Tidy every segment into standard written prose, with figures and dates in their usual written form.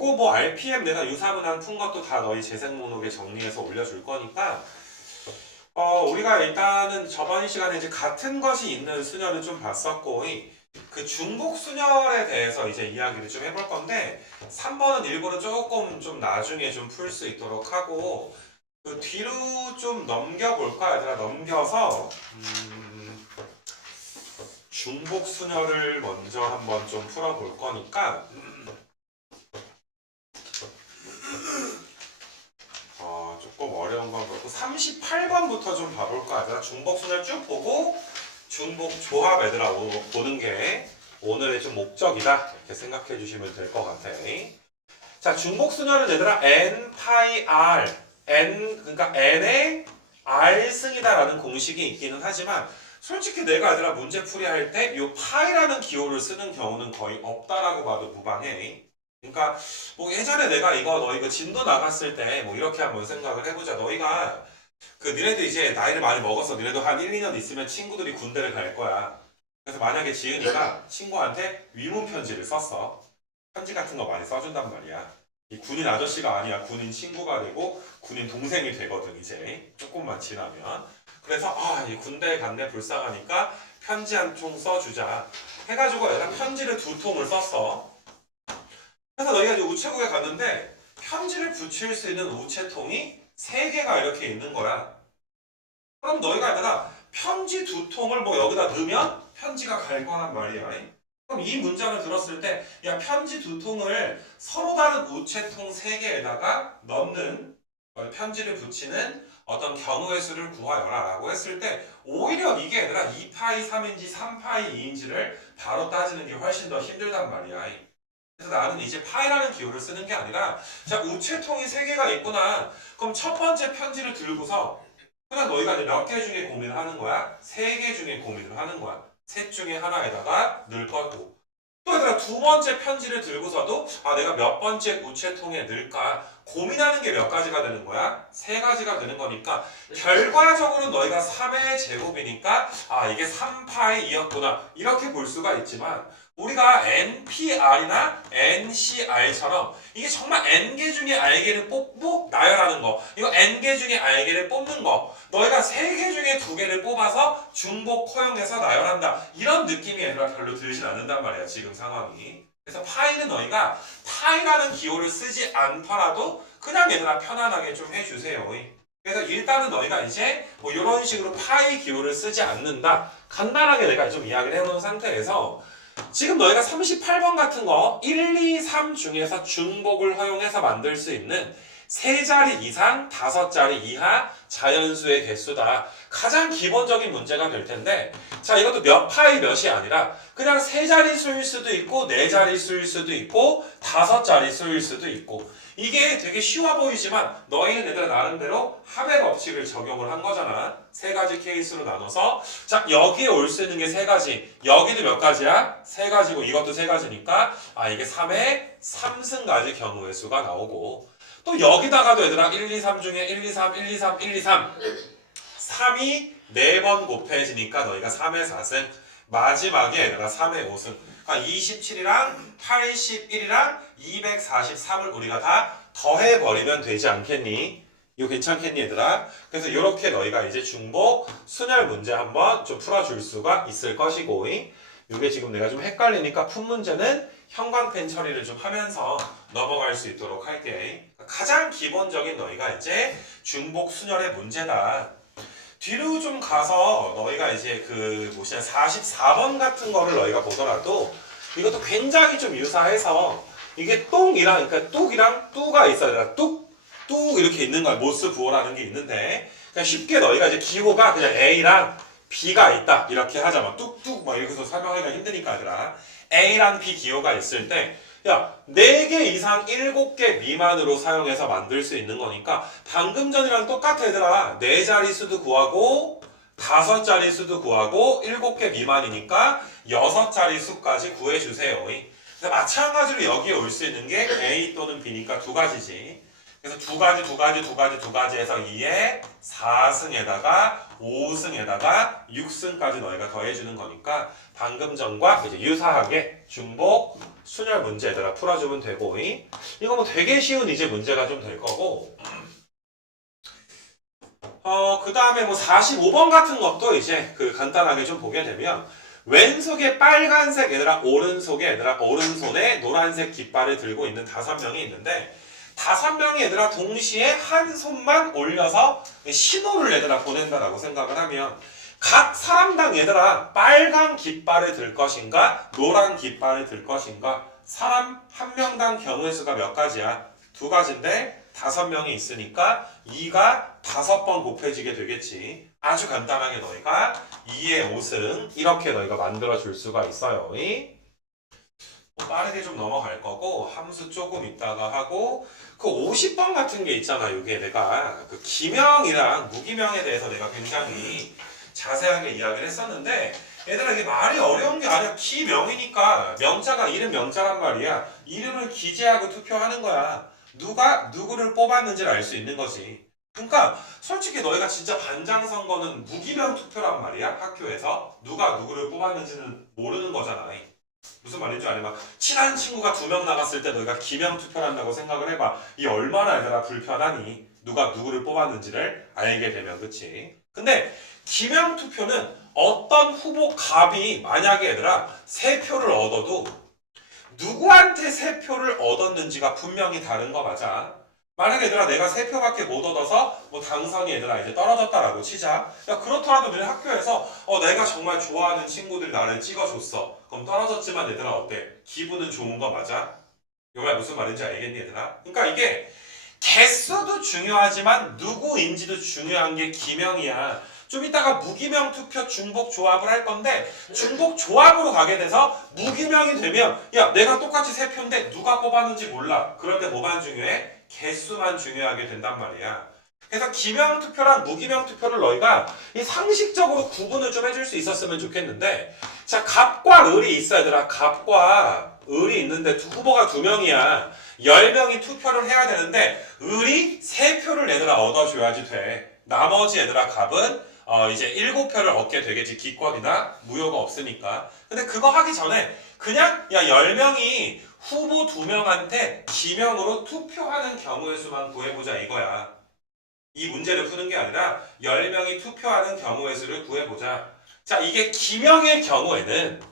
요거 뭐 RPM 내가 유사문항 푼 것도 다 너희 재생 목록에 정리해서 올려줄 거니까 우리가 일단은 저번 시간에 이제 같은 것이 있는 수열을 좀 봤었고 그 중복 순열에 대해서 이제 이야기를 좀 해볼 건데 3번은 일부러 조금 좀 나중에 좀 풀 수 있도록 하고 그 뒤로 좀 넘겨볼까 얘들아. 넘겨서 중복 순열을 먼저 한번 좀 풀어볼 거니까 조금 어려운 건 그렇고 38번부터 좀 봐볼까 얘들아. 중복 순열 쭉 보고 중복 조합 얘들아 보는 게 오늘의 좀 목적이다 이렇게 생각해 주시면 될 것 같아. 자, 중복 순열은 얘들아 n 파이 r 그러니까 n의 r승이다라는 공식이 있기는 하지만 솔직히 내가 얘들아 문제풀이 할 때 이 파이라는 기호를 쓰는 경우는 거의 없다라고 봐도 무방해. 그러니까 뭐 예전에 내가 너희 진도 나갔을 때 뭐 이렇게 한번 생각을 해보자. 너희가 니네도 이제 나이를 많이 먹어서 니네도 한 1, 2년 있으면 친구들이 군대를 갈 거야. 그래서 만약에 지은이가 친구한테 위문 편지를 썼어. 편지 같은 거 많이 써준단 말이야. 이 군인 아저씨가 아니야. 군인 친구가 되고 군인 동생이 되거든 이제 조금만 지나면. 그래서 이 군대에 갔네 불쌍하니까 편지 한 통 써주자 해가지고 얘가 편지를 2통을 썼어. 그래서 너희가 이제 우체국에 갔는데 편지를 붙일 수 있는 우체통이 3개가 이렇게 있는 거야. 그럼 너희가 얘들아 편지 2통을 뭐 여기다 넣으면 편지가 갈 거란 말이야. 그럼 이 문장을 들었을 때 야 편지 2통을 서로 다른 우체통 3개에다가 넣는 편지를 붙이는 어떤 경우의 수를 구하여라 라고 했을 때 오히려 이게 얘들아 2파이 3인지 3파이 2인지를 바로 따지는 게 훨씬 더 힘들단 말이야. 그래서 나는 이제 파이라는 기호를 쓰는 게 아니라 자 우체통이 3개가 있구나. 그럼 첫 번째 편지를 들고서 그냥 너희가 이제 몇 개 중에 고민을 하는 거야? 3개 중에 고민을 하는 거야. 셋 중에 하나에다가 넣을 거고 또 얘들아 2번째 편지를 들고서도 내가 몇 번째 우체통에 넣을까 고민하는 게 몇 가지가 되는 거야? 3가지가 되는 거니까 결과적으로 너희가 3의 제곱이니까 이게 3파이 2였구나 이렇게 볼 수가 있지만 우리가 NPR이나 NCR처럼 이게 정말 N개 중에 R개를 뽑고 나열하는 거 이거 N개 중에 R개를 뽑는 거 너희가 3개 중에 2개를 뽑아서 중복 허용해서 나열한다 이런 느낌이 얘들아 별로 들진 않는단 말이야 지금 상황이. 그래서 파이는 너희가 파이라는 기호를 쓰지 않더라도 그냥 얘들아 편안하게 좀 해주세요. 그래서 일단은 너희가 이제 뭐 이런 식으로 파이 기호를 쓰지 않는다 간단하게 내가 좀 이야기를 해놓은 상태에서 지금 너희가 38번 같은 거 1, 2, 3 중에서 중복을 허용해서 만들 수 있는 3자리 이상 5자리 이하 자연수의 개수다. 가장 기본적인 문제가 될 텐데 자 이것도 몇 파이 몇이 아니라 그냥 3자리 수일 수도 있고 4자리 수일 수도 있고 5자리 수일 수도 있고 이게 되게 쉬워 보이지만 너희는 얘들아 나름대로 합의 법칙을 적용을 한 거잖아. 3가지 케이스로 나눠서 자 여기에 올 수 있는 게 3가지 여기도 몇 가지야? 3가지고 이것도 3가지니까 이게 3의 3승까지 경우의 수가 나오고 또 여기다가도 얘들아 1, 2, 3 중에 1, 2, 3, 1, 2, 3, 1, 2, 3 3이 4번 곱해지니까 너희가 3의 4승 마지막에 얘들아 3의 5승 그러니까 27이랑 81이랑 243을 우리가 다 더해버리면 되지 않겠니? 이거 괜찮겠니 얘들아? 그래서 이렇게 너희가 이제 중복 순열 문제 한번 좀 풀어줄 수가 있을 것이고 이게 지금 내가 좀 헷갈리니까 푼 문제는 형광펜 처리를 좀 하면서 넘어갈 수 있도록 할게. 가장 기본적인 너희가 이제 중복 순열의 문제다. 뒤로 좀 가서 너희가 이제 44번 같은 거를 너희가 보더라도 이것도 굉장히 좀 유사해서 이게 똥이랑 그러니까 뚝이랑 뚜가 있어요. 뚝 이렇게 있는 거야. 모스 부호라는 게 있는데 그냥 쉽게 너희가 이제 기호가 그냥 A랑 B가 있다 이렇게 하자. 막 뚝뚝 막 이렇게 해서 설명하기가 힘드니까 얘들아 A랑 B 기호가 있을 때 야 4개 이상 7개 미만으로 사용해서 만들 수 있는 거니까 방금 전이랑 똑같아 얘들아. 4자릿수도 구하고 5자릿수도 구하고 7개 미만이니까 6자릿수까지 구해주세요. 그래서 마찬가지로 여기에 올 수 있는 게 A 또는 B니까 2가지지. 그래서 2가지 해서 2의 4승에다가 5승에다가 6승까지 너희가 더해주는 거니까 방금 전과 이제 유사하게 중복 순열 문제 얘들아 풀어주면 되고 이거 뭐 되게 쉬운 이제 문제가 좀 될 거고 그 다음에 뭐 45번 같은 것도 이제 그 간단하게 좀 보게 되면 왼손에 빨간색 얘들아 오른손에 노란색 깃발을 들고 있는 5명이 있는데 5명이 얘들아 동시에 한 손만 올려서 신호를 얘들아 보낸다라고 생각을 하면 각 사람당 얘들아 빨간 깃발을 들 것인가 노란 깃발을 들 것인가 사람 한 명당 경우의 수가 몇 가지야? 2가지인데 5명이 있으니까 2가 5번 곱해지게 되겠지. 아주 간단하게 너희가 2의 5승 이렇게 너희가 만들어 줄 수가 있어요. 빠르게 좀 넘어갈 거고 함수 조금 있다가 하고 그 50번 같은 게 있잖아. 이게 내가 그 기명이랑 무기명에 대해서 내가 굉장히 자세하게 이야기를 했었는데 얘들아 이게 말이 어려운 게 아니야. 기명이니까 명자가 이름 명자란 말이야. 이름을 기재하고 투표하는 거야. 누가 누구를 뽑았는지를 알 수 있는 거지. 그러니까 솔직히 너희가 진짜 반장 선거는 무기명 투표란 말이야. 학교에서 누가 누구를 뽑았는지는 모르는 거잖아. 무슨 말인지 알아? 막 친한 친구가 2명 나갔을 때 너희가 기명 투표를 한다고 생각을 해봐. 이 얼마나 얘들아 불편하니? 누가 누구를 뽑았는지를 알게 되면 그치? 근데 기명 투표는 어떤 후보 갑이 만약에 얘들아 3표를 얻어도 누구한테 3표를 얻었는지가 분명히 다른 거 맞아. 만약에 얘들아 내가 3표밖에 못 얻어서 뭐 당선이 얘들아 이제 떨어졌다라고 치자. 야 그렇더라도 너네 학교에서 내가 정말 좋아하는 친구들이 나를 찍어줬어. 그럼 떨어졌지만 얘들아 어때? 기분은 좋은 거 맞아? 이 말 무슨 말인지 알겠니 얘들아? 그러니까 이게 개수도 중요하지만 누구인지도 중요한 게 기명이야. 좀 이따가 무기명 투표 중복 조합을 할 건데 중복 조합으로 가게 돼서 무기명이 되면 야 내가 똑같이 3표인데 누가 뽑았는지 몰라. 그럴 때 뭐만 중요해? 개수만 중요하게 된단 말이야. 그래서 기명 투표랑 무기명 투표를 너희가 이 상식적으로 구분을 좀 해줄 수 있었으면 좋겠는데 자 갑과 을이 있어 얘들아. 갑과 을이 있는데 후보가 2명이야. 10명이 투표를 해야 되는데 을이 3표를 얘들아 얻어줘야지 돼. 나머지 얘들아 갑은 이제 7표를 얻게 되겠지. 기권이나 무효가 없으니까. 근데 그거 하기 전에 그냥 야 10명이 후보 2명한테 기명으로 투표하는 경우의 수만 구해보자 이거야. 이 문제를 푸는 게 아니라 10명이 투표하는 경우의 수를 구해보자. 자 이게 기명의 경우에는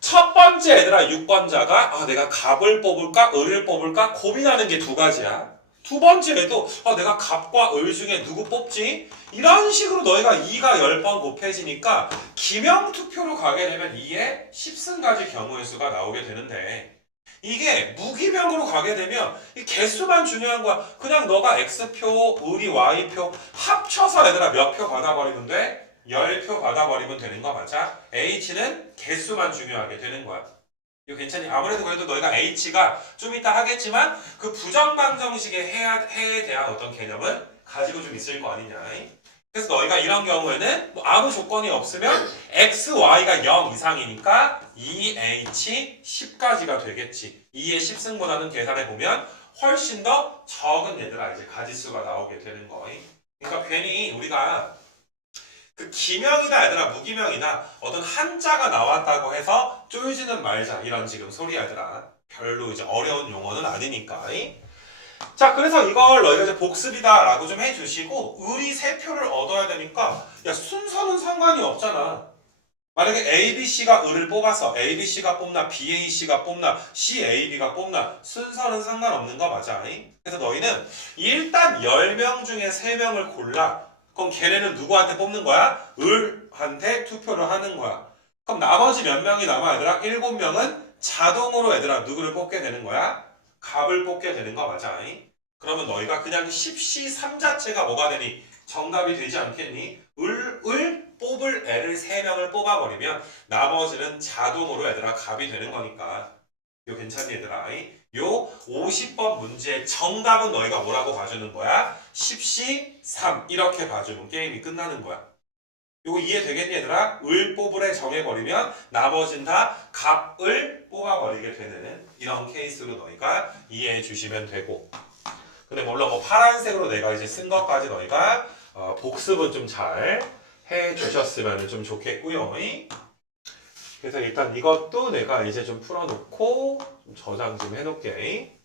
첫 번째 얘들아 6번자가 내가 갑을 뽑을까 을을 뽑을까 고민하는 게 2가지야. 두 번째에도 내가 갑과 을 중에 누구 뽑지? 이런 식으로 너희가 2가 10번 곱해지니까 기명 투표로 가게 되면 2에 10승까지 경우의 수가 나오게 되는데 이게 무기명으로 가게 되면 이 개수만 중요한 거야. 그냥 너가 X표, 을이 Y표 합쳐서 얘들아 몇 표 받아버리면 돼? 10표 받아버리면 되는 거 맞아? H는 개수만 중요하게 되는 거야. 이거 괜찮니? 아무래도 그래도 너희가 H가 좀 이따 하겠지만 그 부정방정식의 해에 대한 어떤 개념은 가지고 좀 있을 거 아니냐. 그래서 너희가 이런 경우에는 뭐 아무 조건이 없으면 X, Y가 0 이상이니까 2H 10까지가 되겠지. 2의 10승보다는 계산해보면 훨씬 더 적은 얘들아 이제 가지수가 나오게 되는 거임. 그러니까 괜히 우리가 그 기명이나 얘들아 무기명이나 어떤 한자가 나왔다고 해서 쫄지는 말자 이런 지금 소리 얘들아. 별로 이제 어려운 용어는 아니니까. 자 그래서 이걸 너희가 이제 복습이다 라고 좀 해주시고 을이 3표를 얻어야 되니까 야 순서는 상관이 없잖아. 만약에 ABC가 을을 뽑아서 ABC가 뽑나 BAC가 뽑나 CAB가 뽑나 순서는 상관없는 거 맞아. 그래서 너희는 일단 10명 중에 3명을 골라. 그럼 걔네는 누구한테 뽑는 거야? 을한테 투표를 하는 거야. 그럼 나머지 몇 명이 남아 얘들아? 7명은 자동으로 얘들아 누구를 뽑게 되는 거야? 갑을 뽑게 되는 거 맞아. 그러면 너희가 그냥 10시 3 자체가 뭐가 되니? 정답이 되지 않겠니? 을 뽑을 애를 3명을 뽑아버리면 나머지는 자동으로 얘들아 갑이 되는 거니까. 이거 괜찮니 얘들아? 요 50번 문제의 정답은 너희가 뭐라고 봐주는 거야? 10시 3 이렇게 봐주면 게임이 끝나는 거야. 요거 이해되겠니 얘들아? 을 뽑을 애 정해버리면 나머진 다 갑을 뽑아버리게 되는 이런 케이스로 너희가 이해해 주시면 되고 근데 물론 뭐 파란색으로 내가 이제 쓴 것까지 너희가 복습은 좀 잘 해주셨으면 좀 좋겠고요. 그래서 일단 이것도 내가 이제 좀 풀어놓고 좀 저장 좀 해놓게.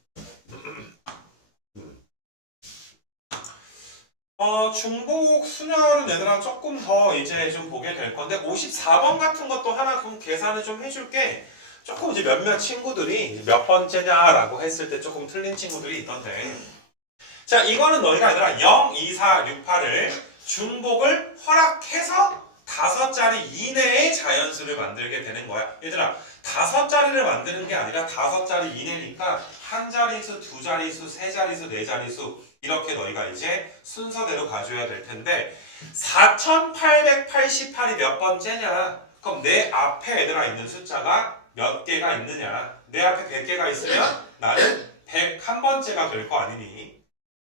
중복 순열은 얘들아 조금 더 이제 좀 보게 될 건데 54번 같은 것도 하나 그럼 계산을 좀 해줄게. 조금 이제 몇몇 친구들이 몇 번째냐라고 했을 때 조금 틀린 친구들이 있던데. 자, 이거는 너희가 얘들아 0, 2, 4, 6, 8을 중복을 허락해서 5자리 이내의 자연수를 만들게 되는 거야. 얘들아 5자리를 만드는 게 아니라 5자리 이내니까 한 자리수, 두 자리수, 세 자리수, 네 자리수 이렇게 너희가 이제 순서대로 가져야 될 텐데 4888이 몇 번째냐? 그럼 내 앞에 얘들아 있는 숫자가 몇 개가 있느냐? 내 앞에 100개가 있으면 나는 101번째가 될 거 아니니?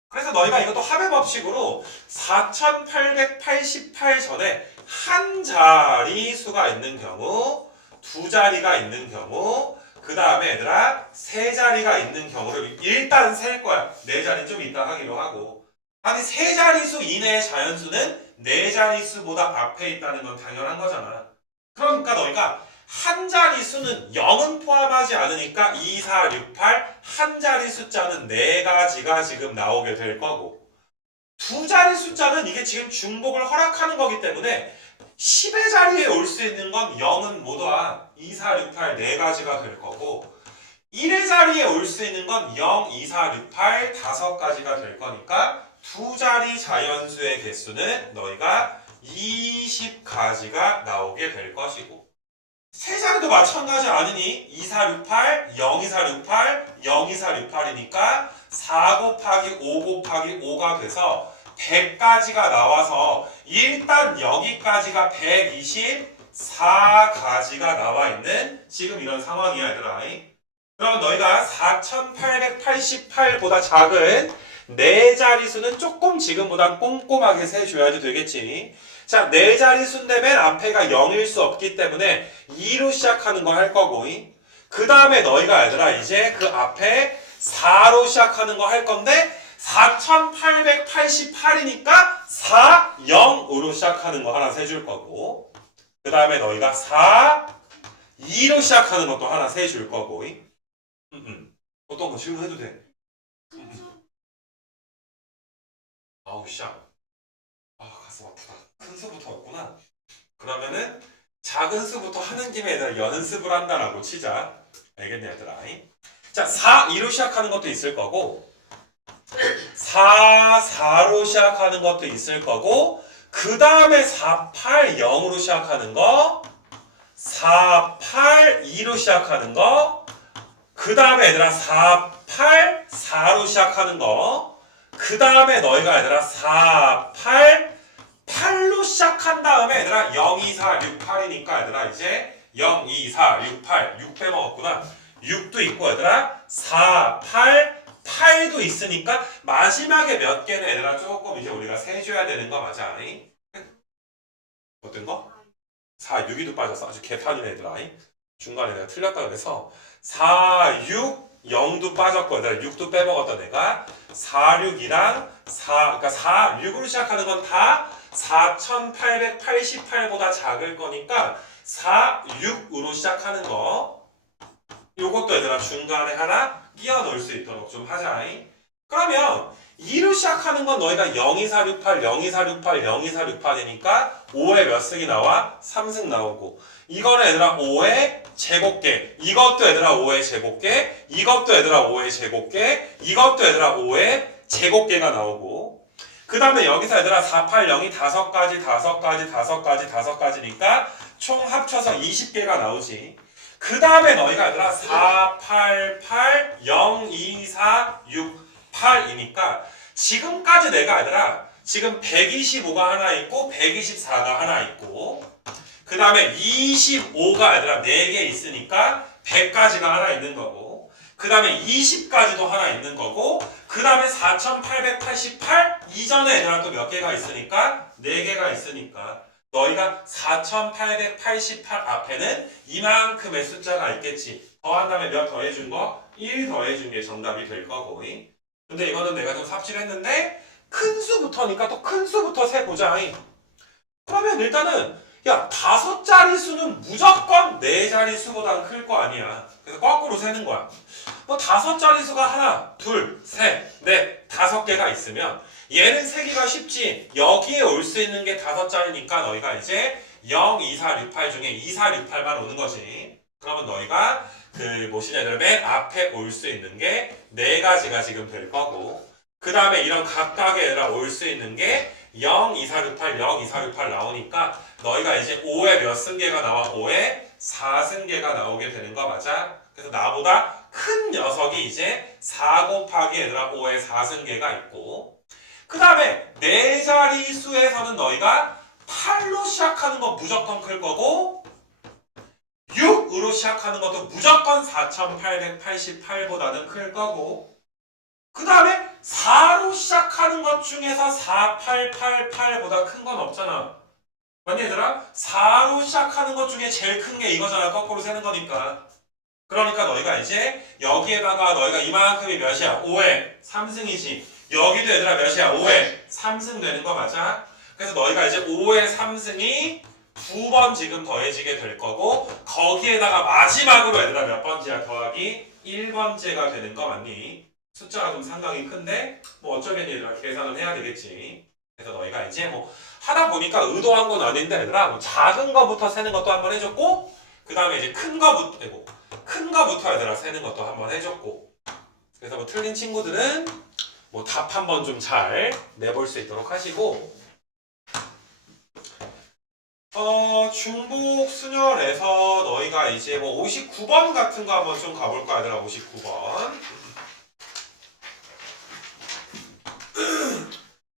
그래서 너희가 이것도 합의 법칙으로 4888 전에 한 자리 수가 있는 경우, 두 자리가 있는 경우, 그 다음에 얘들아 세 자리가 있는 경우를 일단 셀 거야. 네 자리 좀 이따 하기로 하고. 아니 세 자리수 이내의 자연수는 네 자리수보다 앞에 있다는 건 당연한 거잖아. 그러니까 너희가 한 자리수는 0은 포함하지 않으니까 2, 4, 6, 8 한 자리 숫자는 네 가지가 지금 나오게 될 거고 두 자리 숫자는 이게 지금 중복을 허락하는 거기 때문에 10의 자리에 올 수 있는 건 0은 못 와. 2, 4, 6, 8 네 가지가 될 거고 1의 자리에 올 수 있는 건 0, 2, 4, 6, 8 다섯 가지가 될 거니까 두 자리 자연수의 개수는 너희가 20가지가 나오게 될 것이고 세 자리도 마찬가지 아니니 2, 4, 6, 8, 0, 2, 4, 6, 8, 0, 2, 4, 6, 8이니까 4 곱하기 5 곱하기 5가 돼서 100가지가 나와서 일단 여기까지가 124가지가 나와 있는 지금 이런 상황이야 얘들아. 그럼 너희가 4888보다 작은 네 자리수는 조금 지금보다 꼼꼼하게 세줘야지 되겠지. 자, 네 자리수인데 맨 앞에가 0일 수 없기 때문에 2로 시작하는 거 할 거고 그 다음에 너희가 얘들아 이제 그 앞에 4로 시작하는 거 할 건데 4888이니까 4, 0으로 시작하는 거 하나 세줄 거고 그 다음에 너희가 4, 2로 시작하는 것도 하나 세줄 거고 어떤 거 질문해도 돼. 아우 씨. 가슴 아프다. 큰 수부터 없구나. 그러면은 작은 수부터 하는 김에 얘들아 연습을 한다라고 치자. 알겠니 얘들아? 자, 4, 2로 시작하는 것도 있을 거고 4, 4로 시작하는 것도 있을 거고 그 다음에 4, 8, 0으로 시작하는 거 4, 8, 2로 시작하는 거 그 다음에 얘들아 4, 8, 4로 시작하는 거 그 다음에 너희가 얘들아 4, 8, 8로 시작한 다음에 얘들아 0, 2, 4, 6, 8이니까 얘들아 이제 0, 2, 4, 6, 8, 6 빼먹었구나. 6도 있고 얘들아 4, 8, 8도 있으니까 마지막에 몇 개는 얘들아 조금 이제 우리가 세줘야 되는 거 맞아? 어떤 거? 4, 6이도 빠졌어. 아주 개판이네 얘들아. 중간에 내가 틀렸다 그래서 4, 6, 0도 빠졌고 얘들아 6도 빼먹었다 내가 4, 6이랑 4, 그러니까 4, 6으로 시작하는 건 다 4888보다 작을 거니까 4, 6으로 시작하는 거 요것도 얘들아 중간에 하나 끼워 넣을 수 있도록 좀 하자. 그러면 2로 시작하는 건 너희가 0, 2, 4, 6, 8, 0, 2, 4, 6, 8, 0, 2, 4, 6, 8이니까 5에 몇 승이 나와? 3승 나오고 이거는 얘들아 5의 제곱계 이것도 얘들아 5의 제곱계 이것도 얘들아 5의 제곱계 이것도 얘들아 5의 제곱계가 나오고 그 다음에 여기서 얘들아 4, 8, 0이 5가지, 5가지, 5가지, 5가지니까 총 합쳐서 20개가 나오지. 그 다음에 너희가 얘들아 4, 8, 8, 0, 2, 4, 6, 8이니까 지금까지 내가 얘들아 지금 125가 하나 있고 124가 하나 있고 그 다음에 25가 얘들아 4개 있으니까 100가지가 하나 있는 거고 그 다음에 20까지도 하나 있는 거고 그 다음에 4888 이전에 얘들아 또 몇 개가 있으니까 4개가 있으니까 너희가 4888 앞에는 이만큼의 숫자가 있겠지. 더한 다음에 몇 더해준 거? 1 더해준 게 정답이 될 거고 근데 이거는 내가 좀 삽질했는데 큰 수부터니까 또 큰 수부터 세보자. 그러면 일단은 야 5자릿수는 무조건 4자릿수보다 클 거 아니야. 그래서 거꾸로 세는 거야. 뭐 5자릿수가 하나, 둘, 셋, 넷, 5개가 있으면 얘는 세기가 쉽지. 여기에 올 수 있는 게 5자리니까 너희가 이제 0, 2, 4, 6, 8 중에 2, 4, 6, 8만 오는 거지. 그러면 너희가 그 뭐시냐들 맨 앞에 올 수 있는 게 4가지가 지금 될 거고, 그 다음에 이런 각각의 얘들아 올 수 있는 게 0, 2, 4, 6, 8, 0, 2, 4, 6, 8 나오니까 너희가 이제 5에 몇 승계가 나와? 5에 4승계가 나오게 되는 거 맞아? 그래서 나보다 큰 녀석이 이제 4 곱하기 얘들아 5에 4승계가 있고, 그 다음에 4자리 수에서는 너희가 8로 시작하는 거 무조건 클 거고, 6으로 시작하는 것도 무조건 4888보다는 클 거고, 그 다음에 4로 시작하는 것 중에서 4888보다 큰 건 없잖아. 맞니 얘들아? 4로 시작하는 것 중에 제일 큰 게 이거잖아. 거꾸로 세는 거니까. 그러니까 너희가 이제 여기에다가 너희가 이만큼이 몇이야? 5에 3승이지. 여기도 얘들아 몇이야? 5에 3승 되는 거 맞아? 그래서 너희가 이제 5에 3승이 2번 지금 더해지게 될 거고, 거기에다가 마지막으로 얘들아 몇 번째야? 더하기 1번째가 되는 거 맞니? 숫자가 좀 상당히 큰데 뭐 어쩌겠니 얘들아, 계산을 해야 되겠지. 그래서 너희가 이제 뭐 하다 보니까 의도한 건 아닌데 얘들아, 뭐 작은 거부터 세는 것도 한번 해줬고, 그 다음에 이제 큰 거부터 얘들아 세는 것도 한번 해줬고, 그래서 뭐 틀린 친구들은 뭐 답 한번 좀 잘 내볼 수 있도록 하시고, 중복 순열에서 너희가 이제 뭐 59번 같은 거 한번 좀 가볼까 얘들아. 59번.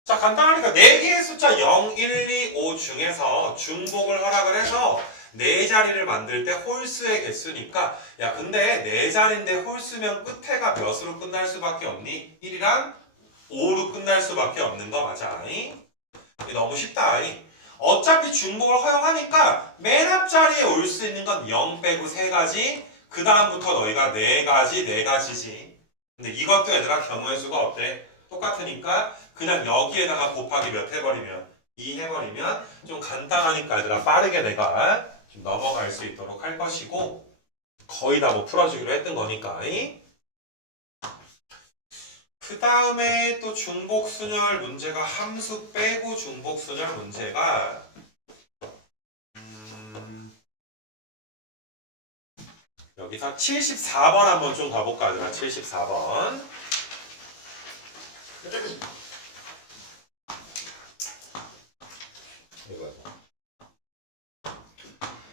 자, 간단하니까 4개의 숫자 0, 1, 2, 5 중에서 중복을 허락을 해서 4자리를 만들 때 홀수의 개수니까, 야 근데 4자리인데 홀수면 끝에가 몇으로 끝날 수밖에 없니? 1이랑 5로 끝날 수밖에 없는 거 맞아? 너무 쉽다. 어차피 중복을 허용하니까 맨 앞자리에 올 수 있는 건 0 빼고 3가지, 그 다음부터 너희가 4가지, 4가지지. 근데 이것도 얘들아 경우의 수가 어때? 똑같으니까 그냥 여기에다가 곱하기 몇 해버리면 2 해버리면 좀 간단하니까 얘들아 빠르게 내가 좀 넘어갈 수 있도록 할 것이고, 거의 다 뭐 풀어주기로 했던 거니까. 그 다음에 또 중복순열 문제가 함수 빼고 중복순열 문제가 여기서 74번 한번 좀 가볼까 얘들아. 74번.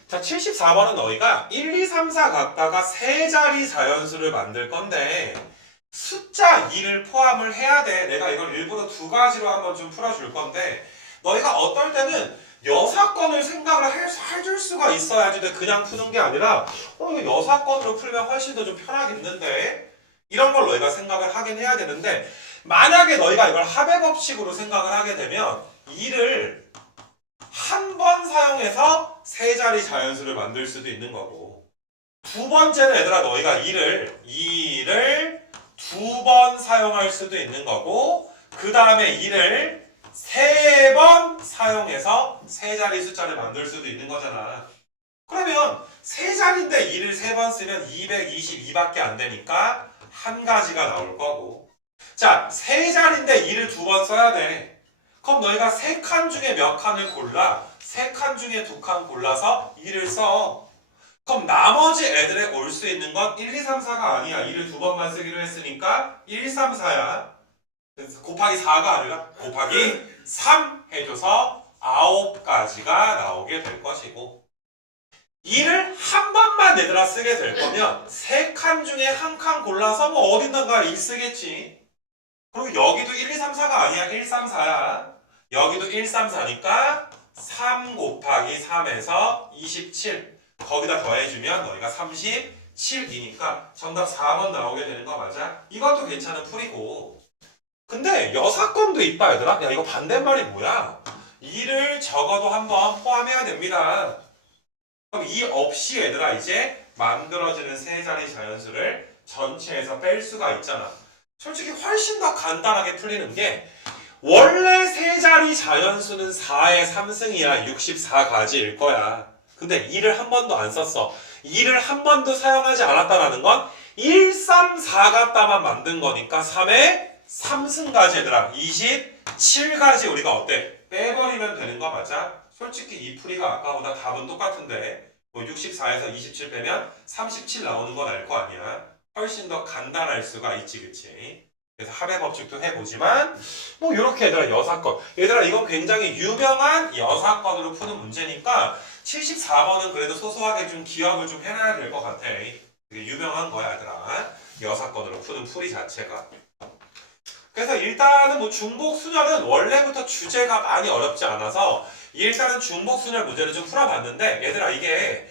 자, 74번은 너희가 1, 2, 3, 4 각다가 3자리 자연수를 만들 건데 숫자 2를 포함을 해야 돼. 내가 이걸 일부러 2가지로 한번 좀 풀어줄 건데, 너희가 어떨 때는 여사건을 생각을 해줄 수가 있어야지 그냥 푸는 게 아니라 이거 여사건으로 풀면 훨씬 더 좀 편하겠는데, 이런 걸 너희가 생각을 하긴 해야 되는데, 만약에 너희가 이걸 합의 법칙으로 생각을 하게 되면 2를 한 번 사용해서 3자리 자연수를 만들 수도 있는 거고, 두 번째는 얘들아 너희가 2를 2번 사용할 수도 있는 거고, 그 다음에 2를 3번 사용해서 3자리 숫자를 만들 수도 있는 거잖아. 그러면 3자리인데 2를 3번 쓰면 222밖에 안 되니까 한 가지가 나올 거고, 자 3자리인데 2를 2번 써야 돼. 그럼 너희가 3칸 중에 몇 칸을 골라? 3칸 중에 2칸 골라서 2를 써. 그럼 나머지 애들에 올 수 있는 건 1, 2, 3, 4가 아니야. 2를 2번만 쓰기로 했으니까 1, 3, 4야. 곱하기 4가 아니라 곱하기 3 해줘서 9가지가 나오게 될 것이고, 2를 한 번만 얘들아 쓰게 될 거면 3칸 중에 한 칸 골라서 뭐 어딘가가 1 쓰겠지. 그리고 여기도 1, 2, 3, 4가 아니야. 1, 3, 4야. 여기도 1, 3, 4니까 3 곱하기 3에서 27. 거기다 더해주면 너희가 37이니까 정답 4번 나오게 되는 거 맞아? 이것도 괜찮은 풀이고. 근데 여사건도 있다 얘들아. 야 이거 반대말이 뭐야? 2를 적어도 한번 포함해야 됩니다. 그럼 2 없이 얘들아 이제 만들어지는 3자리 자연수를 전체에서 뺄 수가 있잖아. 솔직히 훨씬 더 간단하게 풀리는 게 원래 세 자리 자연수는 4의 3승이야. 64가지일 거야. 근데 2를 한 번도 안 썼어. 2를 한 번도 사용하지 않았다는 건 1, 3, 4 갖다만 만든 거니까 3의 3승까지 얘들아 27가지 우리가 어때? 빼버리면 되는 거 맞아? 솔직히 이 풀이가 아까보다 답은 똑같은데 뭐 64에서 27 빼면 37 나오는 건 알 거 아니야. 훨씬 더 간단할 수가 있지, 그치? 그래서 합의 법칙도 해보지만 뭐 이렇게 얘들아 여사건 얘들아 이건 굉장히 유명한 여사건으로 푸는 문제니까 74번은 그래도 소소하게 좀 기억을 좀 해놔야 될 것 같아. 되게 유명한 거야 얘들아 여사건으로 푸는 풀이 자체가. 그래서 일단은 뭐 중복순열은 원래부터 주제가 많이 어렵지 않아서 일단은 중복순열 문제를 좀 풀어봤는데 얘들아 이게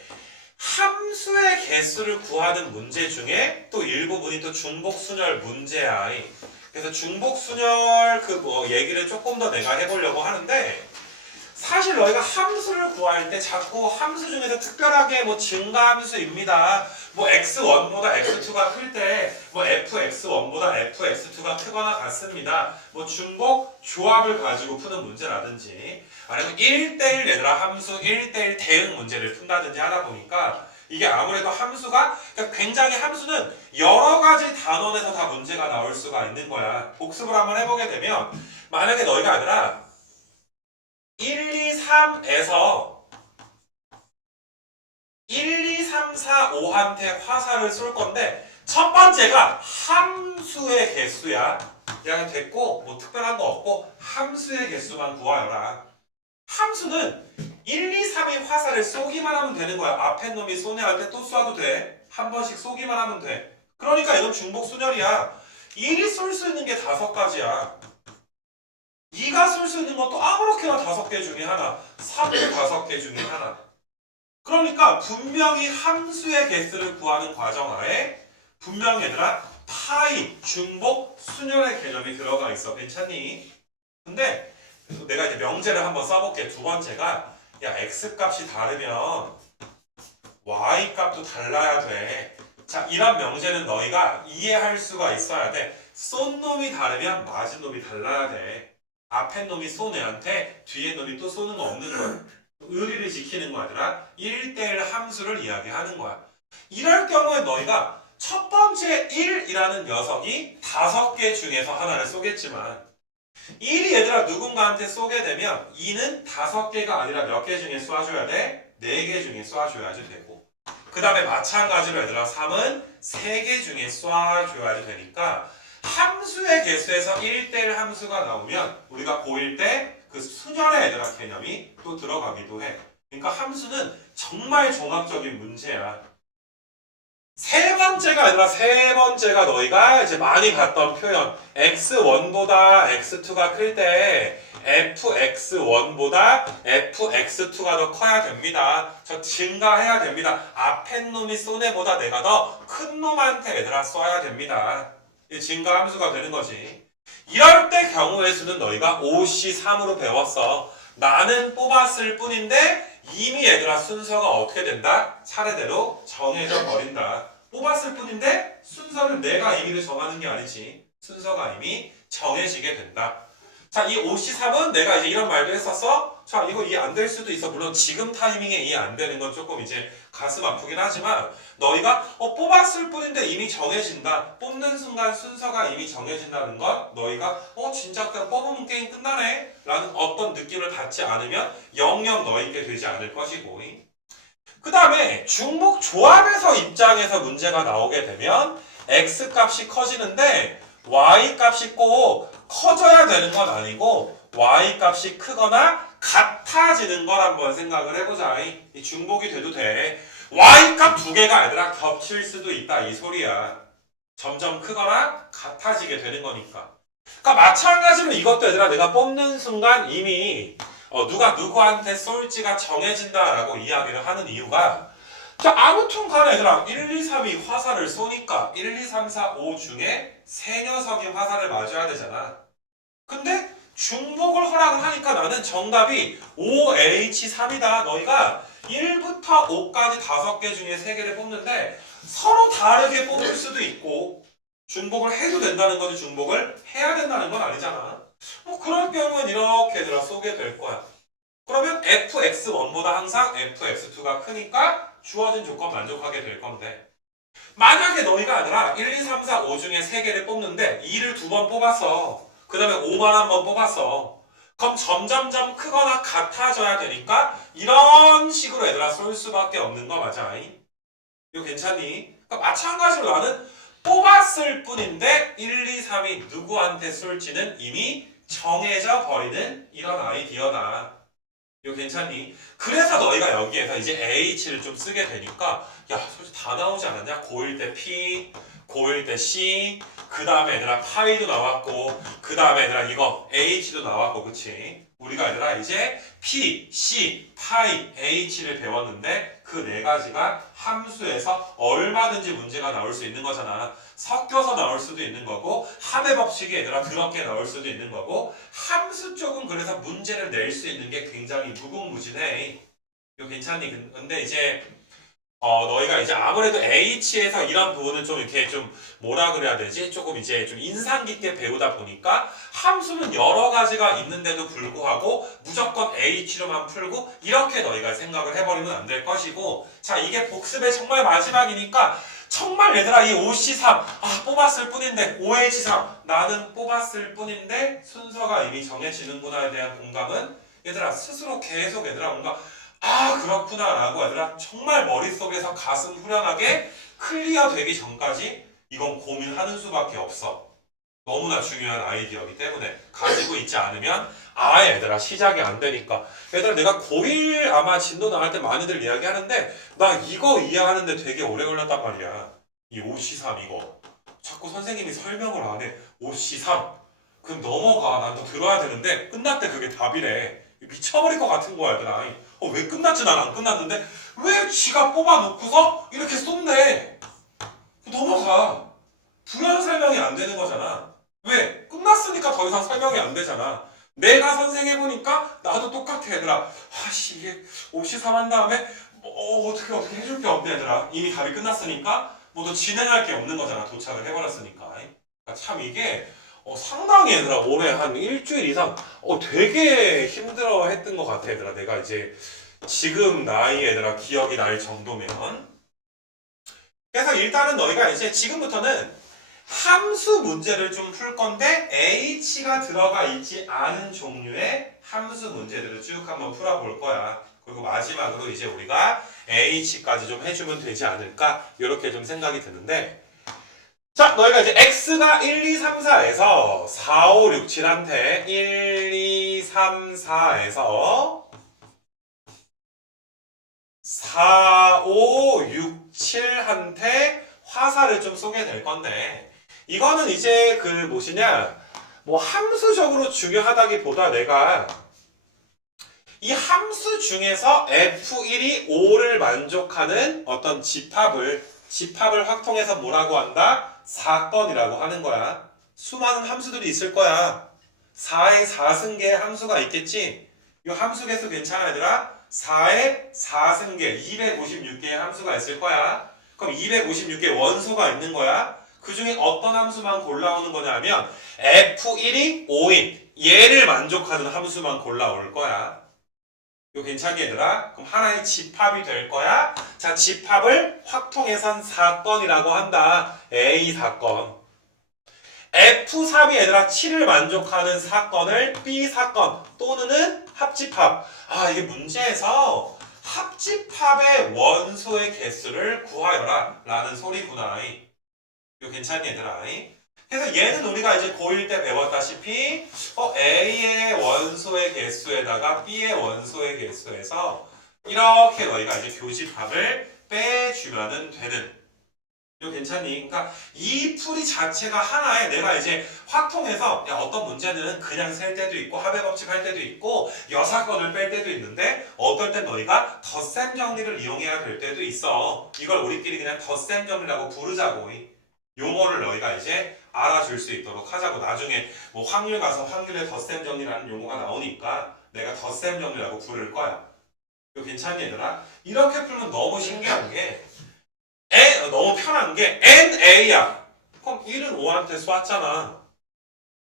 함수의 개수를 구하는 문제 중에 또 일부분이 또 중복순열 문제야. 그래서 중복순열 그 뭐 얘기를 조금 더 내가 해보려고 하는데 사실 너희가 함수를 구할 때 자꾸 함수 중에서 특별하게 뭐 증가함수입니다. 뭐 x1보다 x2가 클 때 뭐 fx1보다 fx2가 크거나 같습니다. 뭐 중복 조합을 가지고 푸는 문제라든지 아니면 1대1 얘들아 함수 1대1 대응 문제를 푼다든지 하다 보니까 이게 아무래도 함수가 그러니까 굉장히 함수는 여러 가지 단원에서 다 문제가 나올 수가 있는 거야. 복습을 한번 해보게 되면 만약에 너희가 아니라 1, 2, 3에서 1, 2, 3, 4, 5한테 화살을 쏠 건데 첫 번째가 함수의 개수야. 그냥 됐고 뭐 특별한 거 없고 함수의 개수만 구하여라. 함수는 1, 2, 3이 화살을 쏘기만 하면 되는 거야. 앞에 놈이 쏘네 할 때 또 쏴도 돼. 한 번씩 쏘기만 하면 돼. 그러니까 이건 중복순열이야. 1이 쏠 수 있는 게 5가지야. 2가 쏠 수 있는 것도 아무렇게나 5개 중에 하나. 3도 5개 중에 하나. 그러니까 분명히 함수의 개수를 구하는 과정 하에 분명히 얘들아 타입, 중복, 순열의 개념이 들어가 있어. 괜찮니? 근데 내가 이제 명제를 한번 써볼게. 두 번째가 야 x값이 다르면 y값도 달라야 돼. 자 이런 명제는 너희가 이해할 수가 있어야 돼. 쏜 놈이 다르면 맞은 놈이 달라야 돼. 앞에 놈이 쏜 애한테 뒤에 놈이 또 쏘는 거 없는 거야. 의리를 지키는 거야. 1대1 함수를 이야기하는 거야. 이럴 경우에 너희가 첫 번째 1이라는 녀석이 5개 중에서 하나를 쏘겠지만 1이 얘들아 누군가한테 쏘게 되면 2는 5개가 아니라 몇 개 중에 쏴줘야 돼? 4개 중에 쏴줘야지 되고 그 다음에 마찬가지로 얘들아 3은 3개 중에 쏴줘야지 되니까 함수의 개수에서 1대1 함수가 나오면 우리가 고1 때 그 순열의 얘들아 개념이 또 들어가기도 해. 그러니까 함수는 정말 종합적인 문제야. 세 번째가 너희가 이제 많이 봤던 표현 x1보다 x2가 클 때 fx1보다 fx2가 더 커야 됩니다. 저 증가해야 됩니다. 앞에 놈이 쏜 애보다 내가 더 큰 놈한테 얘들아 쏴야 됩니다. 이 증가 함수가 되는 거지. 이럴 때 경우의 수는 너희가 5C3으로 배웠어. 나는 뽑았을 뿐인데 이미 얘들아 순서가 어떻게 된다? 차례대로 정해져 버린다. 뽑았을 뿐인데 순서를 내가 임의로 정하는 게 아니지. 순서가 이미 정해지게 된다. 자, 이 5C3은 내가 이제 이런 말도 했었어. 자, 이거 이해 안 될 수도 있어. 물론 지금 타이밍에 이해 안 되는 건 조금 이제 가슴 아프긴 하지만 너희가 뽑았을 뿐인데 이미 정해진다. 뽑는 순간 순서가 이미 정해진다는 건 너희가 진짜 그냥 뽑으면 게임 끝나네 라는 어떤 느낌을 갖지 않으면 영영 너희께 되지 않을 것이고 그 다음에 중복 조합에서 입장에서 문제가 나오게 되면 x값이 커지는데 y값이 꼭 커져야 되는 건 아니고 y값이 크거나 같아지는 걸 한번 생각을 해보자. 이 중복이 돼도 돼. y값 2개가 아니라 겹칠 수도 있다 이 소리야. 점점 크거나 같아지게 되는 거니까. 그러니까 마찬가지로 이것도 얘들아 내가 뽑는 순간 이미 누가 누구한테 쏠지가 정해진다라고 이야기를 하는 이유가 자 아무튼 간에 얘들아 1, 2, 3이 화살을 쏘니까 1, 2, 3, 4, 5 중에 3녀석이 화살을 맞아야 되잖아. 근데 중복을 허락을 하니까 나는 정답이 5H3이다. 너희가 1부터 5까지 5개 중에 3개를 뽑는데 서로 다르게 뽑을 수도 있고 중복을 해도 된다는 거지 중복을 해야 된다는 건 아니잖아. 뭐 그럴 경우는 이렇게 얘들아 쏘게 될 거야. 그러면 fx1보다 항상 fx2가 크니까 주어진 조건 만족하게 될 건데, 만약에 너희가 아니라 1, 2, 3, 4, 5 중에 3개를 뽑는데 2를 2번 뽑았어. 그 다음에 5만 한 번 뽑았어. 그럼 점점점 크거나 같아져야 되니까 이런 식으로 얘들아 쏠 수밖에 없는 거 맞아? 이거 괜찮니? 그러니까 마찬가지로 나는 뽑았을 뿐인데 1, 2, 3이 누구한테 쏠지는 이미 정해져 버리는 이런 아이디어다. 이거 괜찮니? 그래서 너희가 여기에서 이제 H를 좀 쓰게 되니까, 야 솔직히 다 나오지 않았냐? 고1 때 P, 고1 때 C, 그 다음에 얘들아 파이도 나왔고, 그 다음에 얘들아 이거 H도 나왔고, 그치? 우리가 얘들아 이제 P, C, 파이, H를 배웠는데 그 네 가지가 함수에서 얼마든지 문제가 나올 수 있는 거잖아. 섞여서 나올 수도 있는 거고, 합의 법칙이 얘들아 그렇게 나올 수도 있는 거고, 함수 쪽은 그래서 문제를 낼 수 있는 게 굉장히 무궁무진해. 이거 괜찮니? 근데 이제 너희가 이제 아무래도 H에서 이런 부분은 좀 이렇게 좀 뭐라 그래야 되지? 조금 이제 좀 인상 깊게 배우다 보니까 함수는 여러 가지가 있는데도 불구하고 무조건 H로만 풀고 이렇게 너희가 생각을 해버리면 안 될 것이고, 자 이게 복습의 정말 마지막이니까 정말 얘들아 이 OC3 뽑았을 뿐인데, OH3 나는 뽑았을 뿐인데 순서가 이미 정해지는구나에 대한 공감은 얘들아 스스로 계속 얘들아 뭔가 그렇구나 라고 얘들아 정말 머릿속에서 가슴 후련하게 클리어 되기 전까지 이건 고민하는 수밖에 없어. 너무나 중요한 아이디어이기 때문에 가지고 있지 않으면 얘들아 시작이 안 되니까. 얘들아 내가 고1 아마 진도 나갈 때 많이들 이야기하는데 나 이거 이해하는데 되게 오래 걸렸단 말이야. 이 OC3 이거 자꾸 선생님이 설명을 안 해. OC3 그럼 넘어가. 난 또 들어야 되는데 끝날 때 그게 답이래. 미쳐버릴 것 같은 거야 얘들아. 왜 끝났지? 난 안 끝났는데 왜 지가 뽑아놓고서 이렇게 쏟네. 넘어가. 부연 설명이 안 되는 거잖아. 왜? 끝났으니까 더 이상 설명이 안 되잖아. 내가 선생해보니까 나도 똑같아 얘들아. 이게 OC3 한 다음에 어떻게 해줄 게 없네 얘들아. 이미 답이 끝났으니까 뭐 더 진행할 게 없는 거잖아. 도착을 해버렸으니까. 그러니까 참 이게 상당히 얘들아 올해 한 일주일 이상 되게 힘들어 했던 것 같아 얘들아. 내가 이제 지금 나이 얘들아 기억이 날 정도면. 그래서 일단은 너희가 이제 지금부터는 함수 문제를 좀 풀 건데 H가 들어가 있지 않은 종류의 함수 문제들을 쭉 한번 풀어볼 거야. 그리고 마지막으로 이제 우리가 H까지 좀 해주면 되지 않을까 이렇게 좀 생각이 드는데, 자 너희가 이제 X가 1, 2, 3, 4에서 4, 5, 6, 7한테 1, 2, 3, 4에서 4, 5, 6, 7한테 화살을 좀 쏘게 될 건데, 이거는 이제 그 무엇이냐, 뭐 함수적으로 중요하다기보다 내가 이 함수 중에서 F1이 5를 만족하는 어떤 집합을 확통해서 뭐라고 한다? 사건이라고 하는 거야. 수많은 함수들이 있을 거야. 4의 4승계의 함수가 있겠지? 이 함수 개수 괜찮아 얘들아? 4의 4승계 256개의 함수가 있을 거야. 그럼 256개의 원소가 있는 거야. 그 중에 어떤 함수만 골라오는 거냐면 F1이 5인 얘를 만족하는 함수만 골라올 거야. 이거 괜찮니 얘들아? 그럼 하나의 집합이 될 거야. 자 집합을 확통해선 사건이라고 한다. A 사건. F3이 얘들아 7을 만족하는 사건을 B 사건 또는 합집합. 이게 문제에서 합집합의 원소의 개수를 구하여라 라는 소리구나. 이거 괜찮니 얘들아? 그래서 얘는 우리가 이제 고1 때 배웠다시피 A의 원소의 개수에다가 B의 원소의 개수에서 이렇게 너희가 이제 교집합을 빼주면은 되는. 이거 괜찮니? 그러니까 이 풀이 자체가 하나의 내가 이제 확통해서 어떤 문제는 그냥 셀 때도 있고 합의 법칙 할 때도 있고 여사건을 뺄 때도 있는데 어떨 땐 너희가 덧셈 정리를 이용해야 될 때도 있어. 이걸 우리끼리 그냥 덧셈 정리라고 부르자고. 용어를 너희가 이제 알아줄 수 있도록 하자고. 나중에 뭐 확률 가서 확률의 덧셈 정리라는 용어가 나오니까 내가 덧셈 정리라고 부를 거야. 이거 괜찮니 얘들아? 이렇게 풀면 너무 신기한 게 너무 편한 게 NA야. 그럼 1은 5한테 쐈잖아.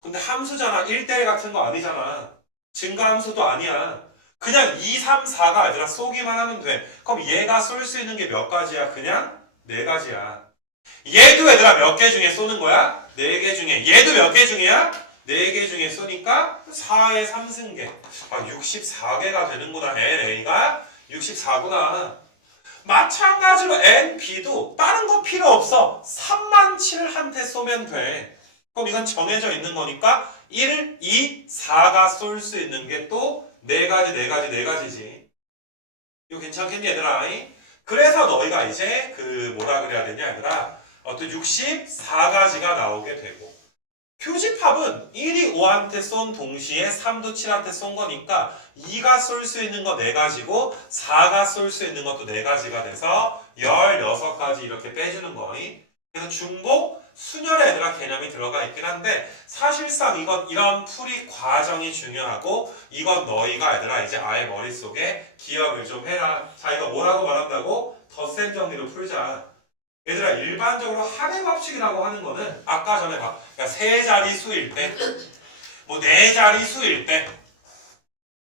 근데 함수잖아. 1대1 같은 거 아니잖아. 증가함수도 아니야. 그냥 2, 3, 4가 얘들아 쏘기만 하면 돼. 그럼 얘가 쏠 수 있는 게 몇 가지야? 그냥 4가지야. 얘도 얘들아 몇 개 중에 쏘는 거야? 4개 중에. 얘도 몇 개 중이야? 4개 중에 쏘니까 4의 3승계. 아 64개가 되는구나. LA가 64구나. 마찬가지로 N, B도 다른 거 필요 없어. 3만 7한테 쏘면 돼. 그럼 이건 정해져 있는 거니까 1, 2, 4가 쏠 수 있는 게 또 4가지, 4가지, 4가지지. 이거 괜찮겠니 얘들아? 그래서 너희가 이제 그 뭐라 그래야 되냐 얘들아? 어떤 64가지가 나오게 되고 표집합은 1이 5한테 쏜 동시에 3도 7한테 쏜 거니까 2가 쏠 수 있는 거 4가지고 4가 쏠 수 있는 것도 4가지가 돼서 16가지 이렇게 빼주는 거니. 그래서 중복 순열의 얘들아 개념이 들어가 있긴 한데 사실상 이런 풀이 과정이 중요하고 이건 너희가 얘들아 이제 아예 머릿속에 기억을 좀 해라. 자 이거 뭐라고 말한다고? 덧셈 정리로 풀자. 얘들아 일반적으로 합의 법칙이라고 하는 거는 아까 전에 막 그러니까 세 자리수일 때 뭐 네 자리수일 때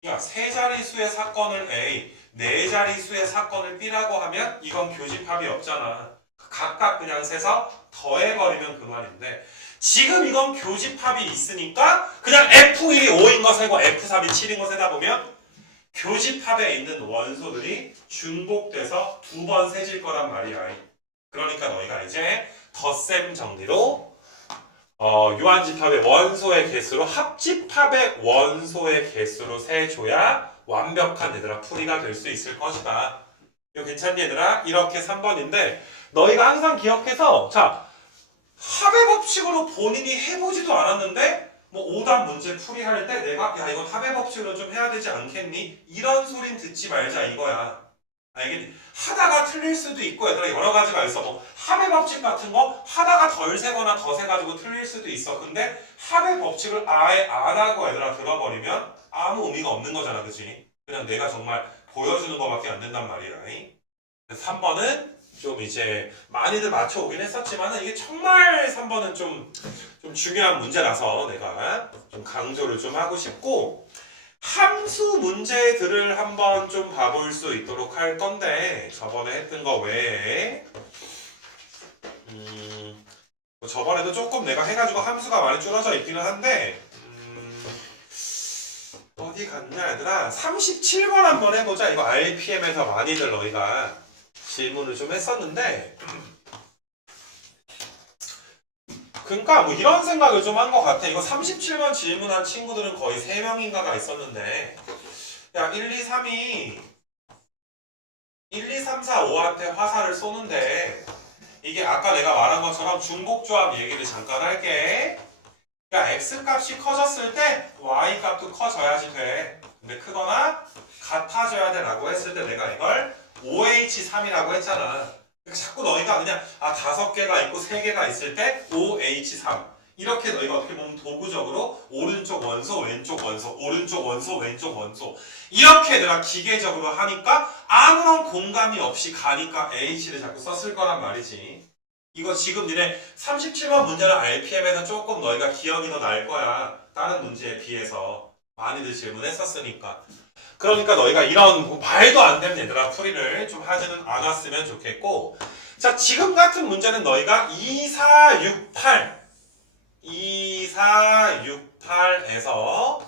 야, 세 자리수의 사건을 A, 네 자리수의 사건을 B라고 하면 이건 교집합이 없잖아. 각각 그냥 세서 더해버리면 그만인데 지금 이건 교집합이 있으니까 그냥 F1이 5인 거 세고 F3이 7인 거 세다 보면 교집합에 있는 원소들이 중복돼서 2번 세질 거란 말이야. 그러니까 너희가 이제 덧셈 정리로 유한집합의 원소의 개수로 합집합의 원소의 개수로 세줘야 완벽한 얘들아 풀이가 될 수 있을 것이다. 이거 괜찮니 얘들아? 이렇게 3번인데 너희가 항상 기억해서 자 합의 법칙으로 본인이 해보지도 않았는데 뭐 오답 문제 풀이할 때 내가 야 이건 합의 법칙으로 좀 해야 되지 않겠니? 이런 소린 듣지 말자 이거야. 알겠니? 하다가 틀릴 수도 있고 얘들아 여러 가지가 있어. 뭐 합의 법칙 같은 거 하다가 덜 세거나 더 세가지고 틀릴 수도 있어. 근데 합의 법칙을 아예 안 하고 얘들아 들어버리면 아무 의미가 없는 거잖아. 그치? 그냥 내가 정말 보여주는 거밖에 안 된단 말이야. 3번은 좀 이제 많이들 맞춰오긴 했었지만 이게 정말 3번은 좀 중요한 문제라서 내가 좀 강조를 좀 하고 싶고 함수 문제들을 한번 좀 봐볼 수 있도록 할 건데 저번에 했던 거 외에 저번에도 조금 내가 해가지고 함수가 많이 줄어져 있기는 한데 어디 갔냐 얘들아 37번 한번 해보자. 이거 RPM에서 많이들 너희가 질문을 좀 했었는데 그러니까 뭐 이런 생각을 좀 한 것 같아. 이거 37번 질문한 친구들은 거의 3명인가가 있었는데 야 1, 2, 3이 1, 2, 3, 4, 5한테 화살을 쏘는데 이게 아까 내가 말한 것처럼 중복조합 얘기를 잠깐 할게. 그러니까 X값이 커졌을 때 Y값도 커져야지 돼. 근데 크거나 같아져야 돼 라고 했을 때 내가 이걸 OH3이라고 했잖아. 자꾸 너희가 그냥 5개가 있고 3개가 있을 때 OH3 이렇게 너희가 어떻게 보면 도구적으로 오른쪽 원소 왼쪽 원소 오른쪽 원소 왼쪽 원소 이렇게 얘들아 기계적으로 하니까 아무런 공감이 없이 가니까 H를 자꾸 썼을 거란 말이지. 이거 지금 니네 37번 문제는 RPM에서 조금 너희가 기억이 더 날 거야. 다른 문제에 비해서 많이들 질문했었으니까. 그러니까 너희가 이런 말도 안 되는 얘들아 풀이를 좀 하지는 않았으면 좋겠고 자 지금 같은 문제는 너희가 2, 4, 6, 8 2, 4, 6, 8에서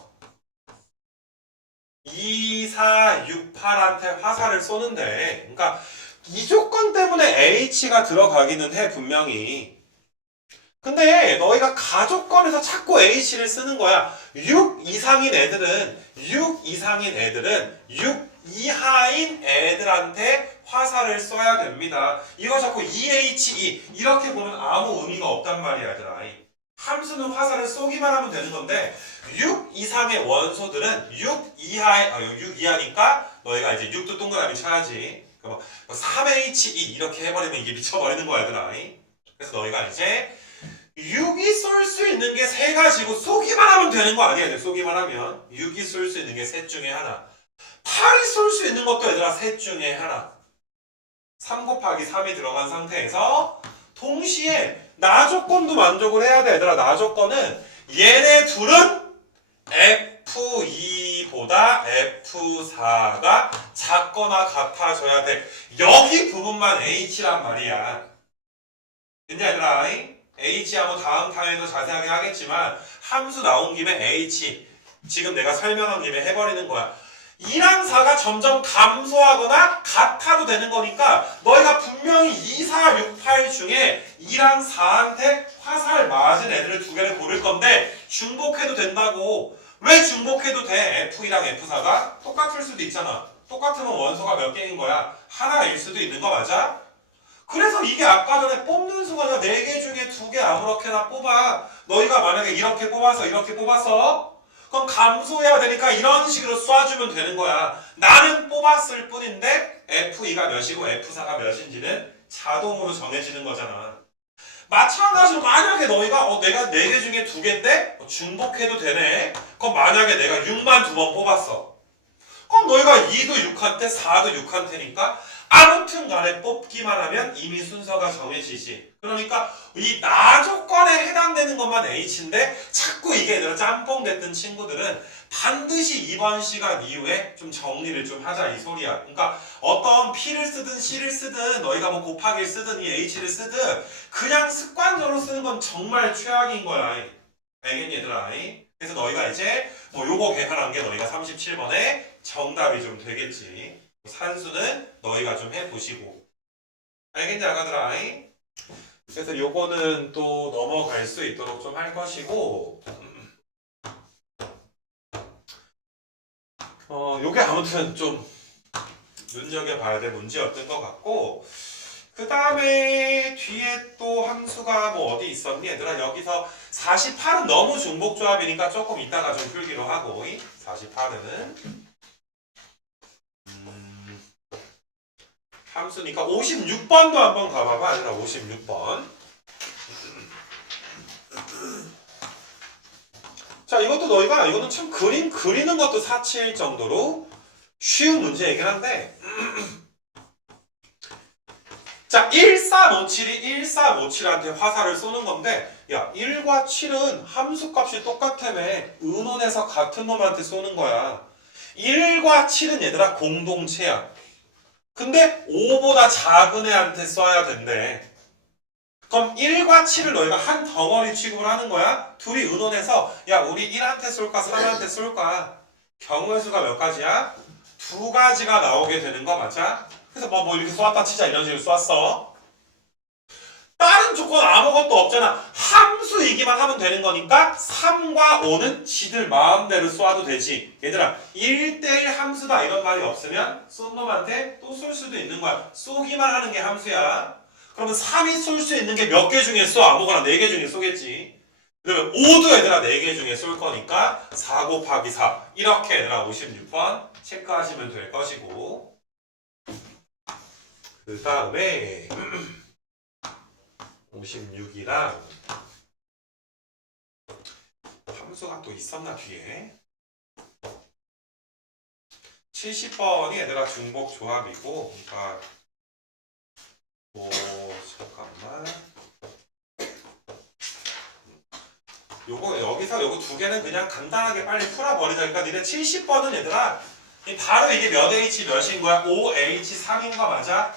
2, 4, 6, 8한테 화살을 쏘는데 그러니까 이 조건 때문에 H가 들어가기는 해 분명히. 근데 너희가 가조건에서 자꾸 H를 쓰는 거야. 6 이상인 애들은 6 이하인 애들한테 화살을 쏴야 됩니다. 이거 자꾸 EHE 이렇게 보면 아무 의미가 없단 말이야 얘들아. 함수는 화살을 쏘기만 하면 되는 건데 6 이상의 원소들은 6 이하니까 너희가 이제 6도 동그라미 쳐야지. 3HE 이렇게 해버리면 이게 미쳐버리는 거야 얘들아. 그래서 너희가 이제 6이 쏠 수 있는 게 3가지고 쏘기만 하면 되는 거 아니야. 쏘기만 하면 6이 쏠 수 있는 게 셋 중에 하나 8이 쏠 수 있는 것도 얘들아 셋 중에 하나 3 곱하기 3이 들어간 상태에서 동시에 나 조건도 만족을 해야 돼 얘들아. 나 조건은 얘네 둘은 F2보다 F4가 작거나 같아져야 돼. 여기 부분만 H란 말이야. 됐냐 얘들아? H 하면 다음 타임에도 자세하게 하겠지만 함수 나온 김에 H 지금 내가 설명한 김에 해버리는 거야. 2랑 4가 점점 감소하거나 같아도 되는 거니까 너희가 분명히 2, 4, 6, 8 중에 2랑 4한테 화살 맞은 애들을 두 개를 고를 건데 중복해도 된다고. 왜 중복해도 돼? F2랑 F4가 똑같을 수도 있잖아. 똑같으면 원소가 몇 개인 거야? 하나일 수도 있는 거 맞아? 그래서 이게 아까 전에 뽑는 수가 4개 중에 2개 아무렇게나 뽑아. 너희가 만약에 이렇게 뽑아서 이렇게 뽑아서 그럼 감소해야 되니까 이런 식으로 쏴주면 되는 거야. 나는 뽑았을 뿐인데 F2가 몇이고 F4가 몇인지는 자동으로 정해지는 거잖아. 마찬가지로 만약에 너희가 내가 4개 중에 2개인데 중복해도 되네. 그럼 만약에 내가 6만 2번 뽑았어. 그럼 너희가 2도 6한테 4도 6한테니까 아무튼 간에 뽑기만 하면 이미 순서가 정해지지. 그러니까 이 나 조건에 해당되는 것만 H인데 자꾸 이게 얘들아 짬뽕 됐던 친구들은 반드시 이번 시간 이후에 좀 정리를 좀 하자 이 소리야. 그러니까 어떤 P를 쓰든 C를 쓰든 너희가 뭐 곱하기를 쓰든 이 H를 쓰든 그냥 습관적으로 쓰는 건 정말 최악인 거야. 알겠니 얘들아? 그래서 너희가 이제 뭐 요거 계산한 게 너희가 37번에 정답이 좀 되겠지. 산수는 너희가 좀 해보시고. 알겠니 아가들아? 그래서 요거는 또 넘어갈 수 있도록 좀 할 것이고 요게 아무튼 좀 눈여겨봐야 될 문제였던 것 같고 그 다음에 뒤에 또 함수가 뭐 어디 있었니? 얘들아 여기서 48은 너무 중복조합이니까 조금 이따가 좀 풀기로 하고 48은 함수니까 56번도 한번 가봐봐. 얘들아 56번. 자 이것도 너희가 이거는 참 그림 그리는 것도 사치일 정도로 쉬운 문제이긴 한데 자 1357이 1357한테 화살을 쏘는 건데 야 1과 7은 함수값이 똑같다며 은원에서 같은 놈한테 쏘는 거야. 1과 7은 얘들아 공동체야. 근데 5보다 작은 애한테 쏴야 된대. 그럼 1과 7을 너희가 한 덩어리 취급을 하는 거야? 둘이 의논해서 야 우리 1한테 쏠까 3한테 쏠까? 경우의 수가 몇 가지야? 2가지가 나오게 되는 거 맞아? 그래서 뭐 이렇게 쏘았다 치자 이런 식으로 쏘았어. 다른 조건 아무것도 없잖아. 함수이기만 하면 되는 거니까 3과 5는 지들 마음대로 쏘아도 되지. 얘들아 1대1 함수다 이런 말이 없으면 쏜 놈한테 또 쏠 수도 있는 거야. 쏘기만 하는 게 함수야. 그러면 3이 쏠 수 있는 게 몇 개 중에 쏘? 아무거나 4개 중에 쏘겠지. 그러면 5도 얘들아 4개 중에 쏠 거니까 4 곱하기 4 이렇게 얘들아 56번 체크하시면 될 것이고 그 다음에 56이랑 함수가 또 있었나 뒤에 70번이 얘들아 중복 조합이고 그러니까 뭐 잠깐만 요거 여기서 요거 두 개는 그냥 간단하게 빨리 풀어버리자. 그러니까 니네 70번은 얘들아 바로 이게 몇 H 몇인 거야? 5H3인 거 맞아?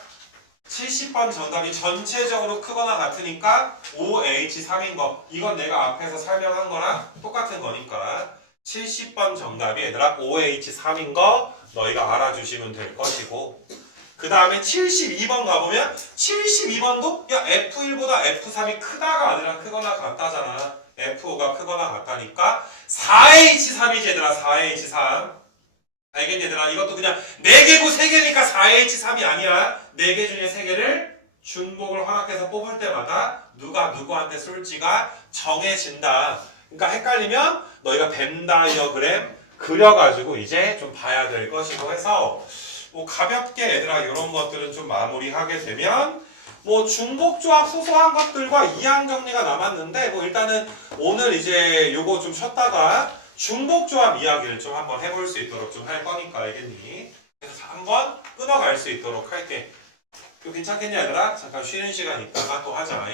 70번 정답이 전체적으로 크거나 같으니까 5H3인 거. 이건 내가 앞에서 설명한 거랑 똑같은 거니까 70번 정답이 얘들아 5H3인 거 너희가 알아주시면 될 것이고 그 다음에 72번 가보면 72번도 야 F1보다 F3이 크다가 아니라 크거나 같다잖아. F5가 크거나 같다니까 4H3이지 얘들아 4H3 알겠니 얘들아? 이것도 그냥 4개고 3개니까 4H3이 아니야. 4개 중에 3개를 중복을 허락해서 뽑을 때마다 누가 누구한테 쏠지가 정해진다. 그러니까 헷갈리면 너희가 벤 다이어그램 그려가지고 이제 좀 봐야 될 것이고 해서 뭐 가볍게 얘들아 이런 것들은 좀 마무리하게 되면 뭐 중복조합 소소한 것들과 이항 정리가 남았는데 뭐 일단은 오늘 이제 요거 좀 쉬었다가 중복조합 이야기를 좀 한번 해볼 수 있도록 좀 할 거니까 알겠니? 그래서 한번 끊어갈 수 있도록 할게. 이거 괜찮겠냐 얘들아? 잠깐 쉬는 시간 있다가 또 하자.